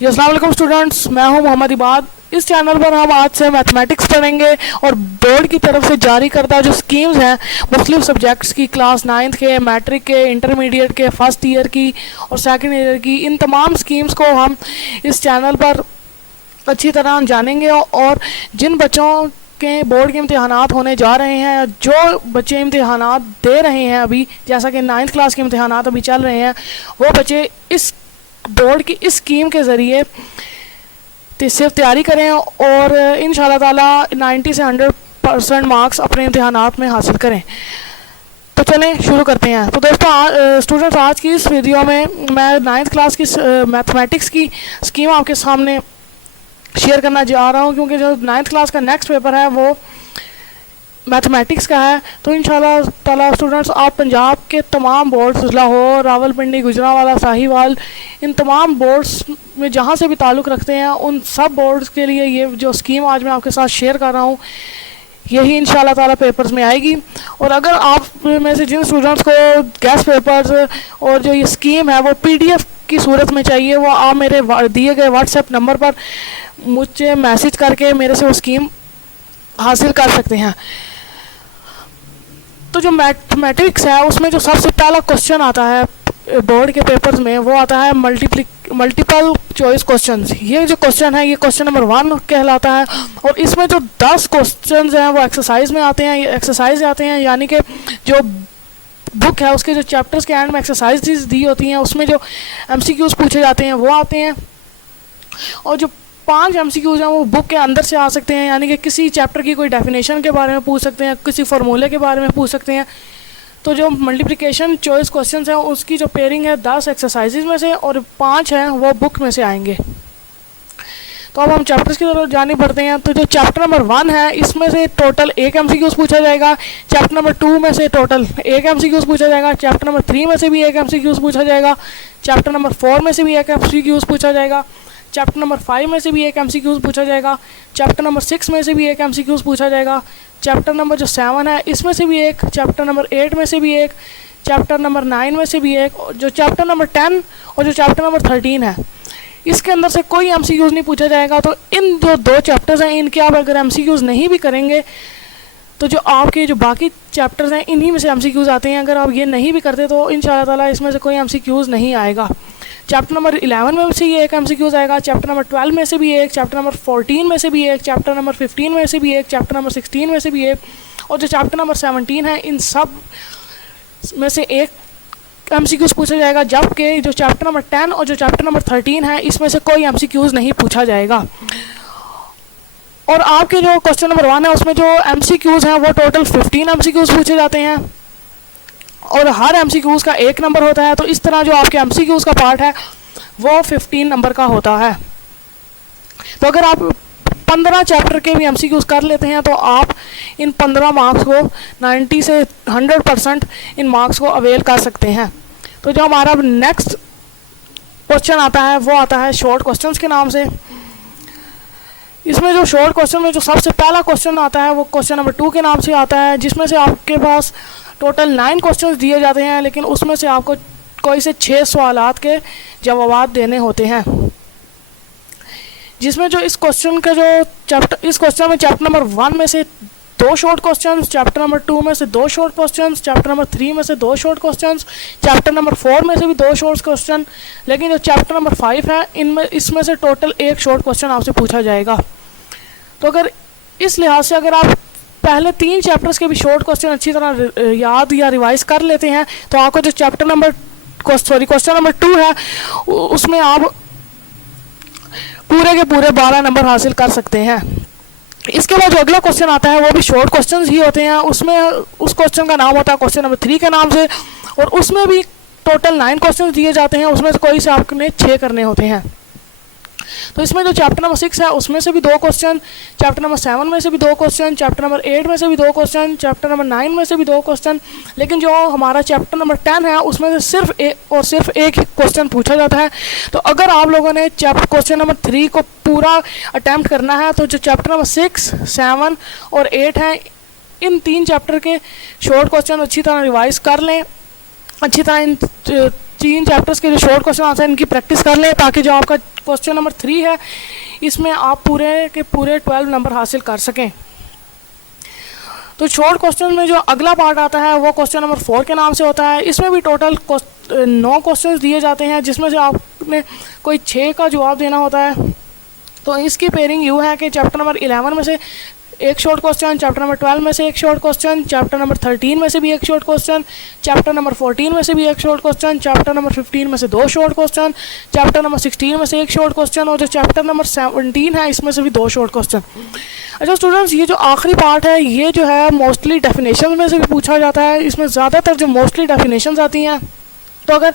जी अस्सलाम वालेकुम स्टूडेंट्स, मैं हूं मोहम्मद इबाद। इस चैनल पर हम आज से मैथमेटिक्स पढ़ेंगे और बोर्ड की तरफ से जारी करदा जो स्कीम्स हैं मुख्तलिफ सब्जेक्ट्स की, क्लास 9th के, मैट्रिक के, इंटरमीडिएट के, फर्स्ट ईयर की और सेकंड ईयर की, इन तमाम स्कीम्स को हम इस चैनल पर अच्छी तरह जानेंगे। और जिन बच्चों के बोर्ड के इम्तिहानात होने जा रहे हैं, जो बच्चे इम्तिहानात दे रहे हैं अभी, जैसा कि 9th क्लास के इम्तिहानात अभी चल रहे हैं, वो बच्चे इस बोर्ड की इस स्कीम के ज़रिए सिर्फ तैयारी करें और इंशाल्लाह ताला 90 से 100% मार्क्स अपने इम्तिहानात में हासिल करें। तो चलें शुरू करते हैं। तो दोस्तों स्टूडेंट्स, आज की इस वीडियो में मैं 9th क्लास की मैथमेटिक्स की स्कीम आपके सामने शेयर करना जा रहा हूँ, क्योंकि जो 9th क्लास का नेक्स्ट पेपर है वो मैथमेटिक्स का है। तो इंशाल्लाह ताला स्टूडेंट्स, आप पंजाब के तमाम बोर्ड्स, लाहौर, रावलपिंडी, गुजरांवाला, साहिवाल, इन तमाम बोर्ड्स में जहाँ से भी ताल्लुक़ रखते हैं, उन सब बोर्ड्स के लिए ये जो स्कीम आज मैं आपके साथ शेयर कर रहा हूँ, यही इंशाल्लाह ताला पेपर्स में आएगी। और अगर आप में से जिन स्टूडेंट्स को गेस्ट पेपर्स और जो ये स्कीम है वो PDF की सूरत में चाहिए, वो आप मेरे दिए गए व्हाट्सएप नंबर पर मुझे मैसेज करके मेरे से वो स्कीम हासिल कर सकते हैं। तो जो मैथमेटिक्स है उसमें जो सबसे पहला क्वेश्चन आता है बोर्ड के पेपर्स में, वो आता है मल्टीपल चॉइस क्वेश्चंस। ये जो क्वेश्चन है ये क्वेश्चन नंबर 1 कहलाता है। और इसमें जो 10 क्वेश्चंस हैं वो एक्सरसाइज में आते हैं, एक्सरसाइज आते हैं, यानी कि जो बुक है उसके जो चैप्टर्स के एंड में एक्सरसाइज दी होती हैं, उसमें जो MCQs पूछे जाते हैं वो आते हैं। और जो 5 MCQs हैं वो बुक के अंदर से आ सकते हैं, यानी कि किसी चैप्टर की कोई डेफिनेशन के बारे में पूछ सकते हैं, किसी फार्मूले के बारे में पूछ सकते हैं। तो जो मल्टीप्लिकेशन चॉइस क्वेश्चंस हैं उसकी जो पेयरिंग है 10 एक्सरसाइजेज में से और 5 हैं वो बुक में से आएंगे। तो अब हम चैप्टर्स की तरफ जाने पड़ते हैं। तो जो चैप्टर नंबर 1 है इसमें से टोटल 1 MCQs पूछा जाएगा। चैप्टर नंबर 2 में से टोटल 1 MCQs पूछा जाएगा। चैप्टर नंबर 3 में से भी 1 MCQs पूछा जाएगा। चैप्टर नंबर 4 में से भी 1 MCQs पूछा जाएगा। चैप्टर नंबर 5 में से भी 1 MCQs पूछा जाएगा। चैप्टर नंबर 6 में से भी 1 MCQs पूछा जाएगा। चैप्टर नंबर जो 7 है इसमें से भी 1, चैप्टर नंबर 8 में से भी 1, चैप्टर नंबर 9 में से भी 1, जो चैप्टर नंबर 10 और जो चैप्टर नंबर 13 है इसके अंदर से कोई MCQs नहीं पूछा जाएगा। तो इन जो 2 चैप्टर्स हैं इनके आप अगर MCQs नहीं भी करेंगे तो जो आपके जो बाकी चैप्टर्स हैं इन्हीं में से MCQs आते हैं। अगर आप ये नहीं भी करते तो इंशाल्लाह ताला इसमें से कोई MCQs नहीं आएगा। चैप्टर नंबर 11 में से ये 1 MCQs आएगा। चैप्टर नंबर 12 में से भी 1, चैप्टर नंबर 14 में से भी 1, चैप्टर नंबर 15 में से भी 1, चैप्टर नंबर 16 में से भी 1, और जो चैप्टर नंबर 17 है इन सब में से 1 MCQs पूछा जाएगा। जबकि जो चैप्टर नंबर 10 और जो चैप्टर नंबर 13 है इसमें से कोई MCQs नहीं पूछा जाएगा। और आपके जो क्वेश्चन नंबर 1 है उसमें जो MCQs हैं वो टोटल 15 MCQs पूछे जाते हैं और हर MCQs का 1 नंबर होता है। तो इस तरह जो आपके MCQs का पार्ट है वो 15 नंबर का होता है। तो अगर आप 15 चैप्टर के भी MCQs कर लेते हैं तो आप इन 15 मार्क्स को 90 से 100% इन मार्क्स को अवेल कर सकते हैं। तो जो हमारा नेक्स्ट क्वेश्चन आता है वो आता है शॉर्ट क्वेश्चंस के नाम से। इसमें जो शॉर्ट क्वेश्चन में जो सबसे पहला क्वेश्चन आता है वो क्वेश्चन नंबर 2 के नाम से आता है, जिसमें से आपके पास टोटल 9 क्वेश्चंस दिए जाते हैं, लेकिन उसमें से आपको कोई से 6 सवालात के जवाब देने होते हैं। जिसमें जो इस क्वेश्चन का जो इस क्वेश्चन में चैप्टर नंबर 1 में से 2 शॉर्ट क्वेश्चंस, चैप्टर नंबर 2 में से 2 शॉर्ट क्वेश्चंस, चैप्टर नंबर 3 में से 2 शॉर्ट क्वेश्चंस, चैप्टर नंबर 4 में से भी 2 शॉर्ट क्वेश्चन, लेकिन जो चैप्टर नंबर 5 है इसमें से टोटल 1 शॉर्ट क्वेश्चन आपसे पूछा जाएगा। तो अगर इस लिहाज से अगर आप पहले 3 चैप्टर्स के भी शॉर्ट क्वेश्चन अच्छी तरह याद या रिवाइज कर लेते हैं तो आपको जो क्वेश्चन नंबर 2 है उसमें आप पूरे के पूरे 12 नंबर हासिल कर सकते हैं। इसके बाद जो अगला क्वेश्चन आता है वो भी शॉर्ट क्वेश्चंस ही होते हैं। उसमें उस क्वेश्चन का नाम होता है क्वेश्चन नंबर 3 के नाम से, और उसमें भी टोटल 9 क्वेश्चन दिए जाते हैं, उसमें से कोई से आपने 6 करने होते हैं। तो इसमें जो चैप्टर नंबर 6 है उसमें से भी 2 क्वेश्चन, चैप्टर नंबर 7 में से भी 2 क्वेश्चन, चैप्टर नंबर 8 में से भी 2 क्वेश्चन, चैप्टर नंबर 9 में से भी 2 क्वेश्चन, लेकिन जो हमारा चैप्टर नंबर 10 है उसमें से सिर्फ एक ही क्वेश्चन पूछा जाता है। तो अगर आप लोगों ने क्वेश्चन नंबर 3 को पूरा अटैम्प्ट करना है तो जो चैप्टर नंबर 6, 7 और 8 हैं इन 3 चैप्टर के शॉर्ट क्वेश्चन अच्छी तरह रिवाइज कर लें, अच्छी तरह इन 16 चैप्टर्स के जो शॉर्ट क्वेश्चन आंसर इनकी प्रैक्टिस कर लें, ताकि जो आपका क्वेश्चन नंबर 3 है इसमें आप पूरे के पूरे 12 नंबर हासिल कर सकें। तो शॉर्ट क्वेश्चन में जो अगला पार्ट आता है वो क्वेश्चन नंबर 4 के नाम से होता है। इसमें भी टोटल 9 क्वेश्चन दिए जाते हैं, जिसमें से आपने कोई 6 का जवाब देना होता है। तो इसकी पेयरिंग यूँ है कि चैप्टर नंबर 11 में से एक शॉर्ट क्वेश्चन, चैप्टर नंबर 12 में से एक शॉर्ट क्वेश्चन, चैप्टर नंबर 13 में से भी एक शॉर्ट क्वेश्चन, चैप्टर नंबर 14 में से भी एक शॉर्ट क्वेश्चन, चैप्टर नंबर 15 में से 2 शॉर्ट क्वेश्चन, चैप्टर नंबर 16 में से एक शॉर्ट क्वेश्चन, और जो चैप्टर नंबर 17 है इसमें से भी 2 शॉर्ट क्वेश्चन। अच्छा स्टूडेंट्स, ये जो आखिरी पार्ट है ये जो है मोस्टली डेफिनेशन में से भी पूछा जाता है। इसमें ज़्यादातर जो मोस्टली डेफिनेशंस आती हैं, तो अगर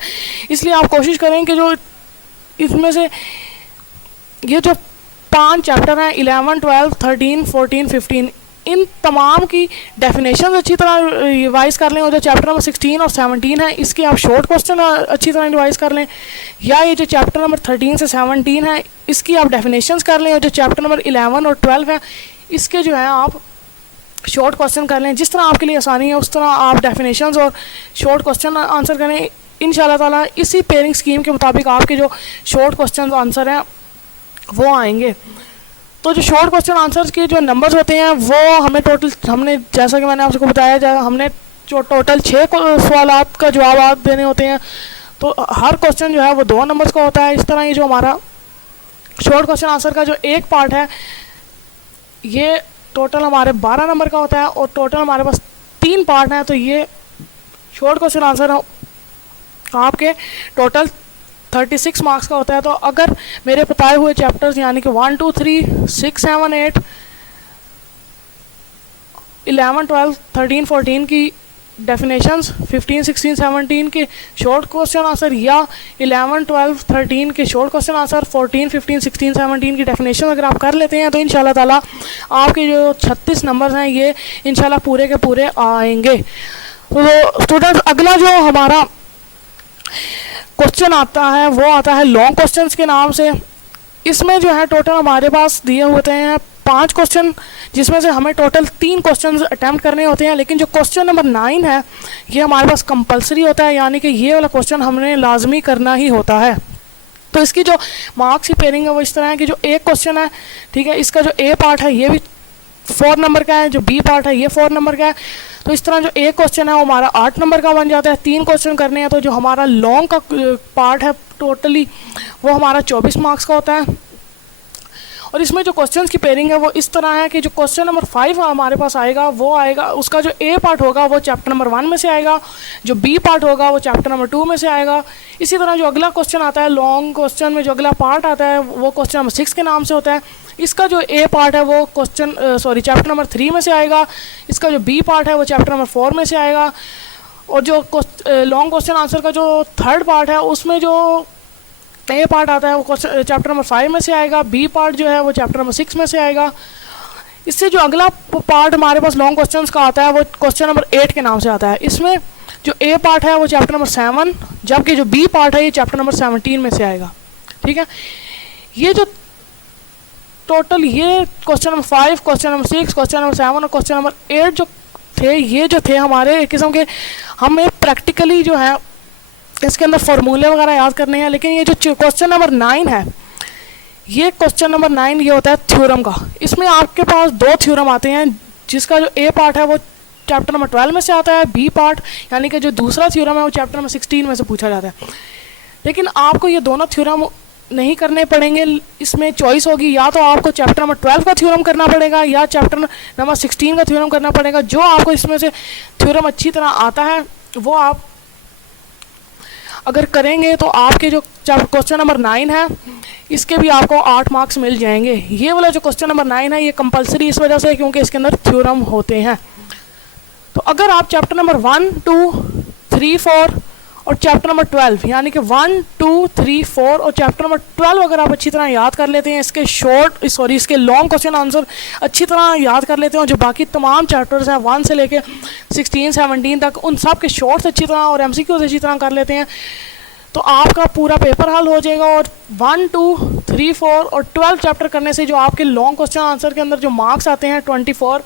इसलिए आप कोशिश करें कि जो इसमें से ये जो 5 चैप्टर हैं 11, 12, 13, 14, 15, इन तमाम की डेफिनेशन अच्छी तरह रिवाइज़ कर लें। और जो चैप्टर नंबर 16 और 17 है इसके आप शॉर्ट क्वेश्चन अच्छी तरह रिवाइज़ कर लें, या ये जो चैप्टर नंबर 13 से 17 है इसकी आप डेफिनेशंस कर लें, और जो चैप्टर नंबर 11 और 12 है इसके जो है आप शॉर्ट क्वेश्चन कर लें। जिस तरह आपके लिए आसानी है उस तरह आप डेफिनेशंस और शॉर्ट क्वेश्चन आंसर करें। इंशाल्लाह ताला इसी पेयरिंग स्कीम के मुताबिक आपके जो शॉर्ट क्वेश्चन आंसर हैं वो आएंगे। तो जो शॉर्ट क्वेश्चन आंसर्स के जो नंबर्स होते हैं वो हमने जैसा कि मैंने आपको बताया, हमने जो टोटल 6 सवालात का जवाब देने होते हैं। तो हर क्वेश्चन जो है वो 2 नंबर्स का होता है। इस तरह ये जो हमारा शॉर्ट क्वेश्चन आंसर का जो एक पार्ट है ये टोटल हमारे 12 नंबर का होता है, और टोटल हमारे पास 3 पार्ट हैं। तो ये शॉर्ट क्वेश्चन आंसर आपके टोटल 36 मार्क्स का होता है। तो अगर मेरे बताए हुए चैप्टर्स यानी कि 1, 2, 3, 6, 7, 8, 11, 12, 13, 14 की डेफिनेशंस, 15, 16, 17 के शॉर्ट क्वेश्चन आंसर, या 11, 12, 13 के शॉर्ट क्वेश्चन आंसर, 14, 15, 16, 17 की डेफिनेशन अगर आप कर लेते हैं तो इंशाल्लाह ताला आपके जो 36 नंबर्स हैं ये इंशाल्लाह पूरे के पूरे आएंगे। तो स्टूडेंट्स, अगला जो हमारा क्वेश्चन आता है वो आता है लॉन्ग क्वेश्चंस के नाम से। इसमें जो है टोटल हमारे पास दिए होते हैं 5 क्वेश्चन, जिसमें से हमें टोटल 3 क्वेश्चन अटैम्प्ट करने होते हैं। लेकिन जो क्वेश्चन नंबर 9 है ये हमारे पास कंपलसरी होता है, यानी कि ये वाला क्वेश्चन हमने लाजमी करना ही होता है। तो इसकी जो मार्क्स की पेयरिंग है वो इस तरह है कि जो एक क्वेश्चन है, ठीक है, इसका जो ए पार्ट है ये भी 4 नंबर का है, जो बी पार्ट है ये 4 नंबर का है। तो इस तरह जो एक क्वेश्चन है वो हमारा 8 नंबर का बन जाता है। 3 क्वेश्चन करने हैं तो जो हमारा लॉन्ग का पार्ट है टोटली वो हमारा 24 मार्क्स का होता है। और इसमें जो क्वेश्चंस की पेयरिंग है वो इस तरह है कि जो क्वेश्चन नंबर 5 हमारे पास आएगा वो आएगा, उसका जो ए पार्ट होगा वो चैप्टर नंबर 1 में से आएगा, जो बी पार्ट होगा वो चैप्टर नंबर 2 में से आएगा। इसी तरह जो अगला क्वेश्चन आता है लॉन्ग क्वेश्चन में, जो अगला पार्ट आता है वो क्वेश्चन नंबर 6 के नाम से होता है। इसका जो ए पार्ट है वो चैप्टर नंबर 3 में से आएगा। इसका जो बी पार्ट है वो चैप्टर नंबर 4 में से आएगा। और जो लॉन्ग क्वेश्चन आंसर का जो थर्ड पार्ट है उसमें जो ए पार्ट आता है वो चैप्टर नंबर 5 में से आएगा, बी पार्ट जो है वो चैप्टर नंबर 6 में से आएगा। इससे जो अगला पार्ट हमारे पास लॉन्ग क्वेश्चंस का आता है वो क्वेश्चन नंबर 8 के नाम से आता है। इसमें जो ए पार्ट है वो चैप्टर नंबर 7, जबकि जो बी पार्ट है ये चैप्टर नंबर 17 में से आएगा। ठीक है, ये जो टोटल ये question number 5, question number 6, question number 7 और क्वेश्चन नंबर 8 जो थे, ये जो थे हमारे एक किस्म के, हमें प्रैक्टिकली जो है इसके अंदर फार्मूले वगैरह याद करने हैं। लेकिन ये जो क्वेश्चन नंबर 9 है, ये क्वेश्चन नंबर 9 ये होता है थ्योरम का। इसमें आपके पास 2 थ्योरम आते हैं, जिसका जो ए पार्ट है वो चैप्टर नंबर 12 में से आता है, बी पार्ट यानी कि जो दूसरा थ्योरम है वो चैप्टर नंबर 16 में से पूछा जाता है। लेकिन आपको ये दोनों थ्योरम नहीं करने पड़ेंगे, इसमें चॉइस होगी, या तो आपको चैप्टर नंबर 12 का थ्योरम करना पड़ेगा या चैप्टर नंबर 16 का थ्योरम करना पड़ेगा। जो आपको इसमें से थ्योरम अच्छी तरह आता है वो आप अगर करेंगे तो आपके जो क्वेश्चन नंबर 9 है इसके भी आपको 8 मार्क्स मिल जाएंगे। ये वाला जो क्वेश्चन नंबर 9 है ये कंपलसरी इस वजह से क्योंकि इसके अंदर थ्योरम होते हैं। तो अगर आप चैप्टर नंबर 1, 2, 3, 4 और चैप्टर नंबर 12 यानी कि 1, 2, 3, 4 और चैप्टर नंबर 12 अगर आप अच्छी तरह याद कर लेते हैं, इसके लॉन्ग क्वेश्चन आंसर अच्छी तरह याद कर लेते हैं, और जो बाकी तमाम चैप्टर्स हैं 1 से लेके 16, 17 तक उन सब के शॉर्ट्स अच्छी तरह और MCQs अच्छी तरह कर लेते हैं, तो आपका पूरा पेपर हल हो जाएगा। और 1, 2, 3, 4 और 12 चैप्टर करने से जो आपके लॉन्ग क्वेश्चन आंसर के अंदर जो मार्क्स आते हैं 24,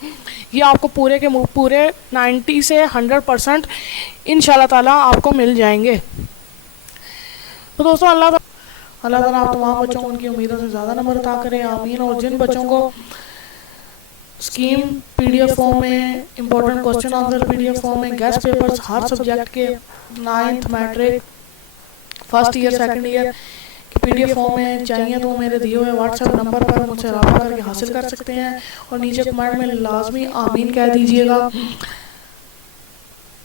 ये आपको पूरे के पूरे 90 से 100% इंशाल्लाह ताला आपको मिल जाएंगे। तो दोस्तों अल्लाह ताला आप तमाम बच्चों को उनकी उम्मीदों से ज़्यादा नंबर अता करें, आमीन। और जिन बच्चों को स्कीम पीडीएफ फॉर्म में, important question answer PDF form में, गेस्ट पेपर्स हर सब्जेक्ट के 9th matric first year second year की पीडीएफ फॉर्म में चाहिए तो मेरे दिए हुए व्हाट्सएप नंबर पर मुझसे रब्ता करके हासिल कर सकते हैं। और नीचे कमेंट में लाजमी आमीन कह दीजिएगा।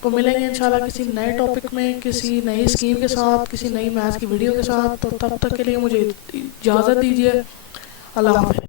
तो मिलेंगे इंशाल्लाह किसी नए टॉपिक में, किसी नई स्कीम के साथ, किसी नई मैथ्स की वीडियो के साथ। तो तब तक के लिए मुझे इजाज़त दीजिए। अल्लाह हाफ़िज़।